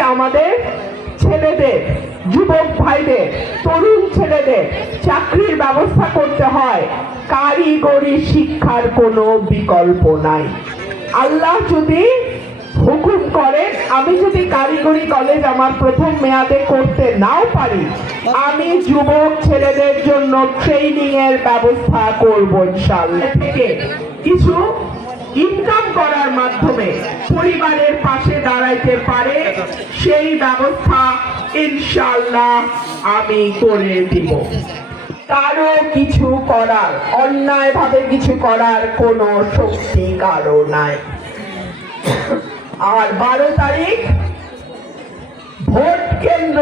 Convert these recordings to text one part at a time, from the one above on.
আমাদের ছেলেদের, যুবক ভাইদের, তরুণ ছেলেদের চাকরির ব্যবস্থা করতে হয়। কারিগরি শিক্ষার কোনো বিকল্প নাই। আল্লাহ যদি হুকুম করেন, আমি যদি কারিগরি কলেজ আমার প্রথম মেয়াদে করতে নাও পারি, আমি যুবক ছেলেদের জন্য ট্রেনিং এর ব্যবস্থা করব থেকে কিছু ইনকাম করার মাধ্যমে পরিবারের পাশে দাঁড়াইতে পারে, সেই ব্যবস্থা ইনশাআল্লাহ আমি করে দিব। কারও কিছু করার অন্যায় ভাবে কিছু করার কোনো শক্তি কারও নাই। আর বারো তারিখ, ভোট কেন্দ্র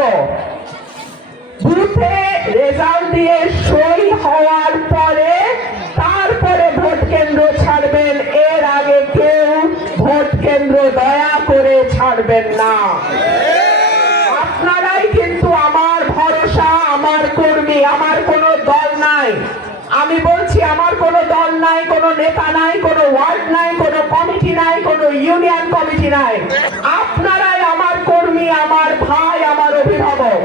পারবেন না। আপনারাই কিন্তু আমার ভরসা, আমার কর্মী, আমার কোনো দল নাই। আমি বলছি, আমার কোনো দল নাই, কোনো নেতা নাই, কোনো ওয়ার্ড নাই, কোনো কমিটি নাই, কোনো ইউনিয়ন কমিটি নাই। আপনারাই আমার কর্মী, আমার ভাই, আমার অভিভাবক।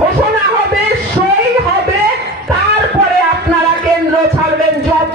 ঘোষণা হবে, সই হবে, তারপরে আপনারা কেন্দ্র ছাড়বেন যত